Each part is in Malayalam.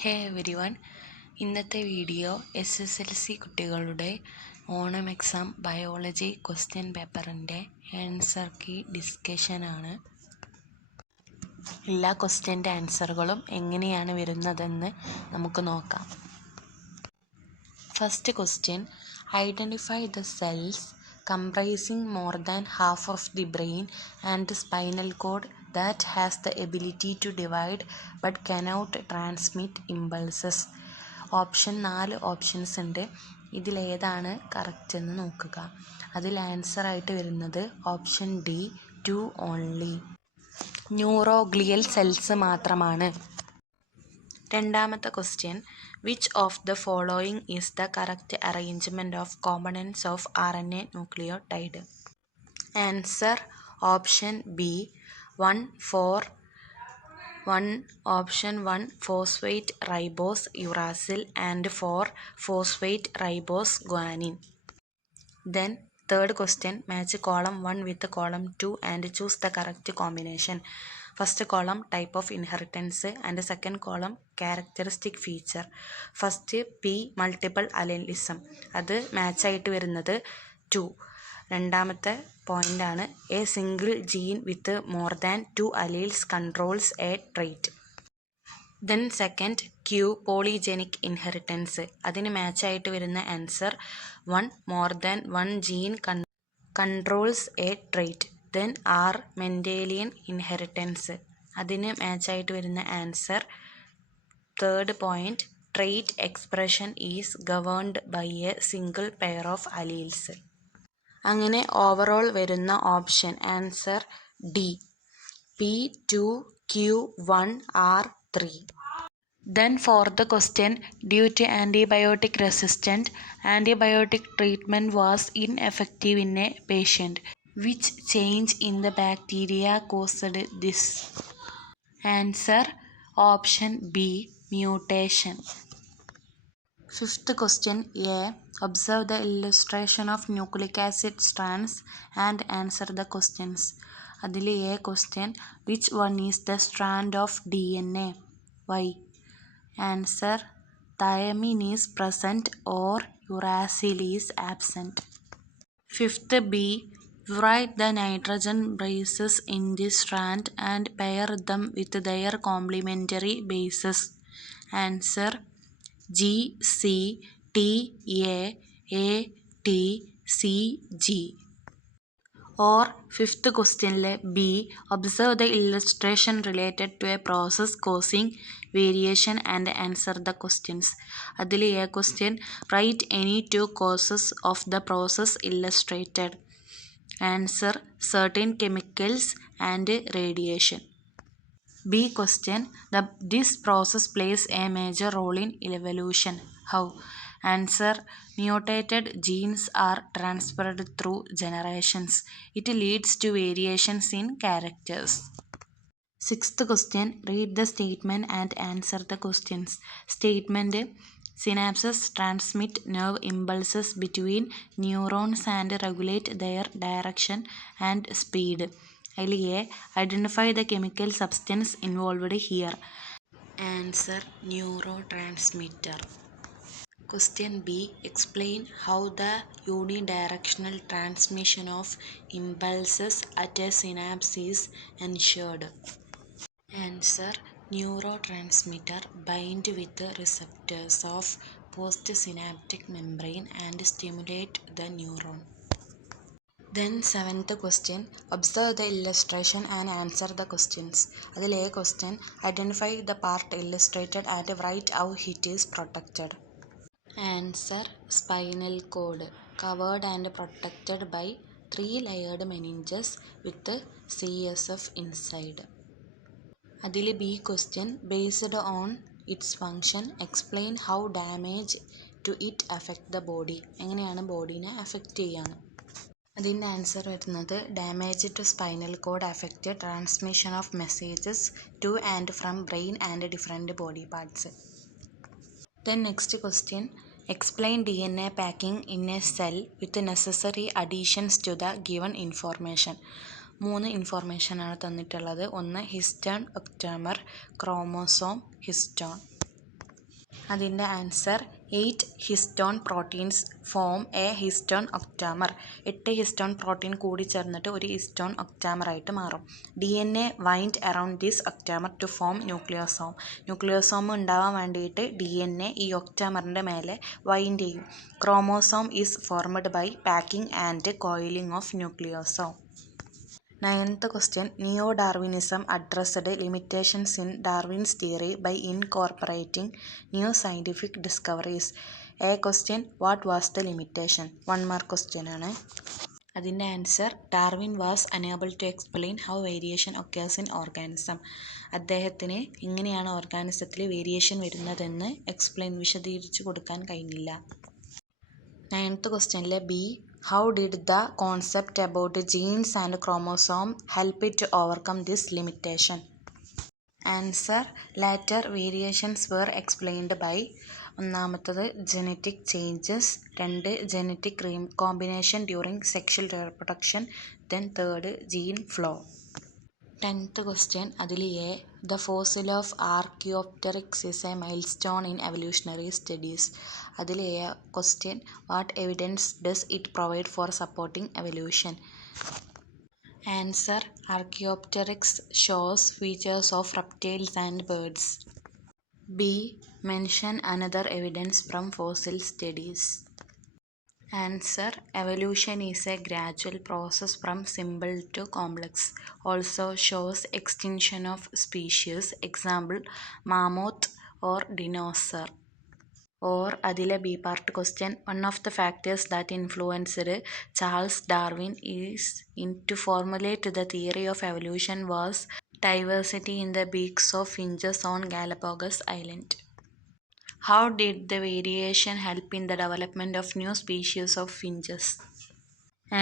ഹേ എവരിവൺ, ഇന്നത്തെ വീഡിയോ SSLC കുട്ടികളുടെ ഓണം എക്സാം ബയോളജി ക്വസ്റ്റ്യൻ പേപ്പറിൻ്റെ ആൻസർ കീ ഡിസ്കഷനാണ്. എല്ലാ ക്വസ്റ്റ്യൻ്റെ ആൻസറുകളും എങ്ങനെയാണ് വരുന്നതെന്ന് നമുക്ക് നോക്കാം. First question, identify the cells comprising more than half of the brain and spinal cord that has the ability to divide but cannot transmit impulses. Option 4 options ഉണ്ട്. ഇതിലേതാണ് കറക്റ്റ് എന്ന് നോക്കുക. അതിൽ ആൻസർ ആയിട്ട് വരുന്നത് option D 2 only, neuroglial cells മാത്രമാണ്. രണ്ടാമത്തെ question, which of the following is the correct arrangement of components of RNA nucleotide? Answer option B 1 option 1 phosphate ribose uracil and 4 phosphate ribose guanine. Then third question, match column 1 with column 2 and choose the correct combination. First column type of inheritance and second column characteristic feature. First P multiple allelism, അത് മാച്ച് ആയിട്ട് വരുന്നത് 2. രണ്ടാമത്തെ പോയിന്റ് ആണ് a single gene with more than 2 alleles controls a trait. Then second Q polygenic inheritance, അതിന് മാച്ച് ആയിട്ട് വരുന്ന answer 1 more than 1 gene controls a trait. Then R Mendelian inheritance, അതിന് മാച്ച് ആയിട്ട് വരുന്ന answer third point trait expression is governed by a single pair of alleles. അങ്ങനെ ഓവറോൾ വരുന്ന option answer D P2 Q1 R3. Then fourth question, due to antibiotic resistant, antibiotic treatment was ineffective in a patient. Which change in the bacteria caused this? Answer option B mutation. Fifth question, A. Observe the illustration of nucleic acid strands and answer the questions. അതിൽ A question, which one is the strand of DNA? Why? Answer, thymine is present or uracil is absent. Fifth B. Write the nitrogen bases in this strand and pair them with their complementary bases. Answer G C T A A T C G. Or fifth questionലെ B. Observe the illustration related to a process causing variation and answer the questions. അതിൽ A question, write any 2 causes of the process illustrated. Answer, certain chemicals and radiation. B question, this process plays a major role in evolution. How? Answer, mutated genes are transferred through generations. It leads to variations in characters. Sixth question, read the statement and answer the questions. Statement, synapses transmit nerve impulses between neurons and regulate their direction and speed. അതിൽ A. Identify the chemical substance involved here. Answer, neurotransmitter. Question B. Explain how the unidirectional transmission of impulses at a synapse is ensured. Answer, neurotransmitter bind with receptors of postsynaptic membrane and stimulate the neuron. Then seventh question, observe the illustration and answer the questions. അതിൽ A question, identify the part illustrated and write how it is protected. Answer, spinal cord, covered and protected by 3-layered meninges with CSF inside. അതിൽ B question, based on its function, explain how damage to it affect the body. എങ്ങനെയാണ് ബോഡീനെ അഫക്റ്റ് ചെയ്യാണ്. അതിൻ്റെ ആൻസർ വരുന്നത് damage to spinal cord affect transmission of messages to and from brain and different body parts. Then next question, explain DNA packing in a cell with necessary additions to the given information. 3 ഇൻഫോർമേഷനാണ് തന്നിട്ടുള്ളത്. ഒന്ന് ഹിസ്റ്റോൺ ഒക്ടോമർ, ക്രോമോസോം, ഹിസ്റ്റോൺ. അതിൻ്റെ answer 8 histone proteins form a histone octamer. 8 histone protein കൂടി ചേർന്നിട്ട് ഒരു ഹിസ്റ്റോൺ ഒക്ടാമർ ആയിട്ട് മാറും. DNA wind around this octamer to form ന്യൂക്ലിയോസോം. Nucleosome ഉണ്ടാവാൻ വേണ്ടിയിട്ട് DNA ഈ ഒക്ടാമറിൻ്റെ മേലെ വൈൻഡ് ചെയ്യും. Chromosome is formed by packing and coiling of nucleosome. 9th question. Neo-Darwinism addressed limitations in Darwin's theory by incorporating new scientific discoveries. A question. What was the limitation? 1 mark question ആണ്. അതിൻ്റെ answer Darwin was unable to explain how variation occurs in organism. അദ്ദേഹത്തിന് എങ്ങനെയാണ് ഓർഗാനിസത്തിൽ വേരിയേഷൻ വരുന്നതെന്ന് വിശദീകരിച്ചു കൊടുക്കാൻ കഴിഞ്ഞില്ല. 9th questionലെ B. How did the concept about genes and chromosome help it to overcome this limitation? Answer. Later variations were explained by ഒന്നാമത്തത് genetic changes, 2 genetic recombination during sexual reproduction, then 3 gene flow. 10th question. അതിൽ A. The fossil of Archaeopteryx is a milestone in evolutionary studies. അതിൽ A question. What evidence does it provide for supporting evolution? Answer. Archaeopteryx shows features of reptiles and birds. B. Mention another evidence from fossil studies. Answer. Evolution is a gradual process from simple to complex. Also shows extinction of species. Example, mammoth or dinosaur. Or adile B part question. One of the factors that influenced Charles Darwin to formulate the theory of evolution was diversity in the beaks of finches on Galapagos Island. How did the variation help in the development of new species of finches?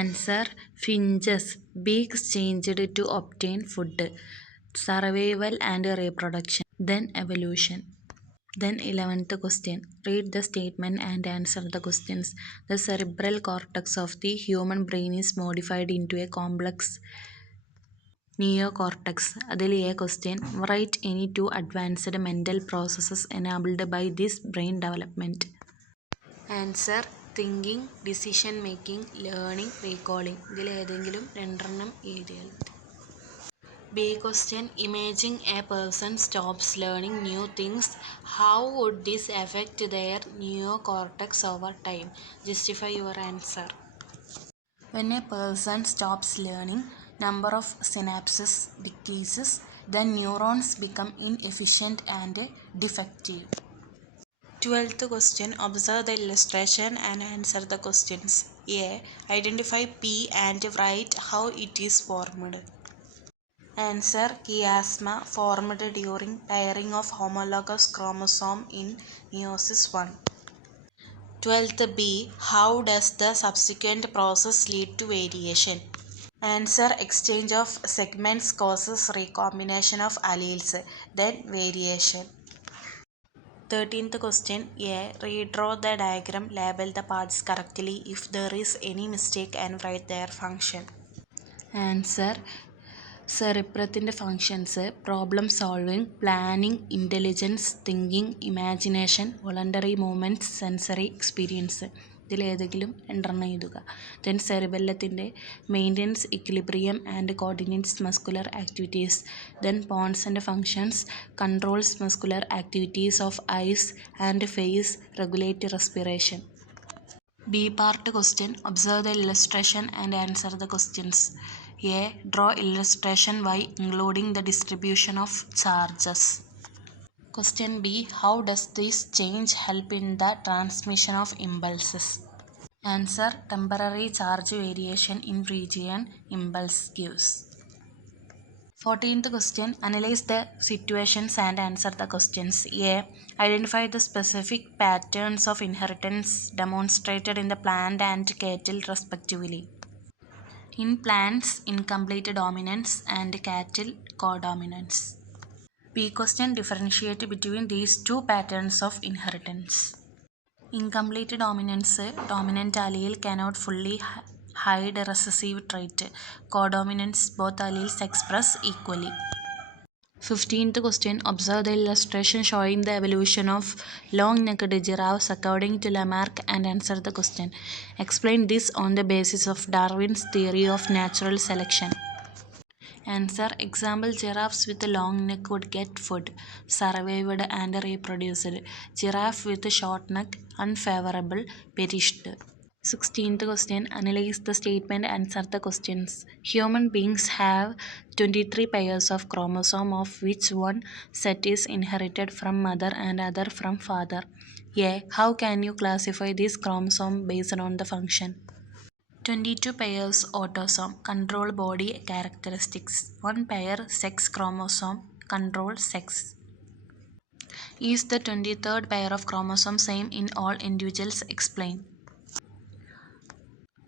Answer. Finches' beaks changed to obtain food, survival and reproduction, then evolution. Then 11th question. Read the statement and answer the questions. The cerebral cortex of the human brain is modified into a complex neocortex. അതിൽ A question. Write any 2 advanced mental processes enabled by this brain development. Answer. Thinking, decision making, learning, recalling. ഇതിൽ ഏതെങ്കിലും 2 എഴുതിയാൽ മതി. B question. Imagine a person stops learning new things. How would this affect their neocortex over time? Justify your answer. When a person stops learning, number of synapses decreases, then neurons become inefficient and defective. 12th question. Observe the illustration and answer the questions. A. Identify P and write how it is formed. Answer. Chiasma formed during pairing of homologous chromosome in meiosis 1. 12th B. How does the subsequent process lead to variation? Answer. Exchange of segments causes recombination of alleles, then variation. 13th question. A. Redraw the diagram, label the parts correctly if there is any mistake and write their function. Answer. സെറിബ്രത്തിൻ്റെ functions problem solving, planning, intelligence, thinking, imagination, voluntary movements, sensory experience. ഇതിലേതെങ്കിലും 2 എഴുതുക. ദെൻ സെറിബെല്ലത്തിൻ്റെ maintenance, equilibrium and coordinates muscular activities. Then pons and functions controls muscular activities of eyes and face, regulate respiration. B part question. Observe the illustration and answer the questions. A. Draw illustration by including the distribution of charges. Question B. How does this change help in the transmission of impulses? Answer. Temporary charge variation in region impulse gives. 14th question. Analyze the situations and answer the questions. A. Identify the specific patterns of inheritance demonstrated in the plant and cattle respectively. In plants, incomplete dominance and cattle codominance. B question. Differentiate between these 2 patterns of inheritance. Incomplete dominance, dominant allele cannot fully hide a recessive trait. Codominance, both alleles express equally. 15th question. Observe the illustration showing the evolution of long-necked giraffes according to Lamarck and answer the question. Explain this on the basis of Darwin's theory of natural selection. Answer. Example: giraffes with a long neck would get food, survived and reproduced. Giraffe with a short neck, unfavorable, perished. 16th question. Analyze the statement, answer the questions. Human beings have 23 pairs of chromosomes, of which one set is inherited from mother and other from father. A. How can you classify this chromosome based on the function? 22 pairs autosome, control body characteristics. 1 pair sex chromosome, control sex. Is the 23rd pair of chromosomes same in all individuals? Explain.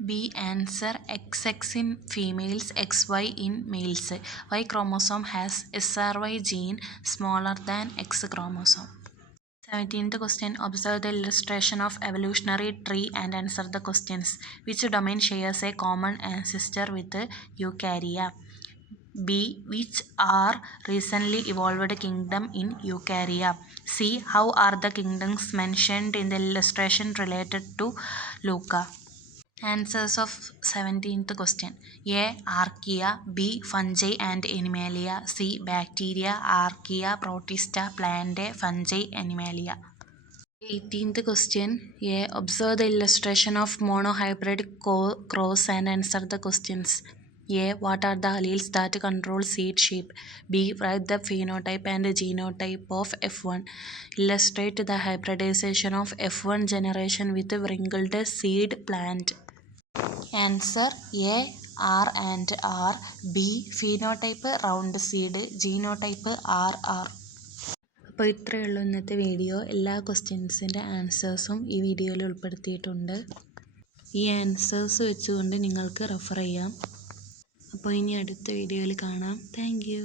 B. Answer. XX in females, XY in males. Y chromosome has SRY gene smaller than X chromosome. 17th question. Observe the illustration of evolutionary tree and answer the questions. Which domain shares a common ancestor with Eukarya? B. Which are recently evolved kingdom in Eukarya? C. How are the kingdoms mentioned in the illustration related to Luca? Answers of 17th question. A. Archaea. B. Fungi and Animalia. C. Bacteria. Archaea, Protista, Plantae, Fungi, Animalia. 18th question. A. Observe the illustration of monohybrid cross and answer the questions. A. What are the alleles that control seed shape? B. Write the phenotype and genotype of F1. Illustrate the hybridization of F1 generation with a wrinkled seed plant. Answer. A. R and R. B. Phenotype round seed. Genotype RR. അപ്പോൾ ഇത്രയേ ഉള്ളൂ ഇന്നത്തെ വീഡിയോ. എല്ലാ ക്വസ്റ്റ്യൻസിൻ്റെ ആൻസേഴ്സും ഈ വീഡിയോയിൽ ഉൾപ്പെടുത്തിയിട്ടുണ്ട്. ഈ ആൻസേഴ്സ് വെച്ചുകൊണ്ട് നിങ്ങൾക്ക് റെഫർ ചെയ്യാം. അപ്പോൾ ഇനി അടുത്ത വീഡിയോയിൽ കാണാം. Thank you.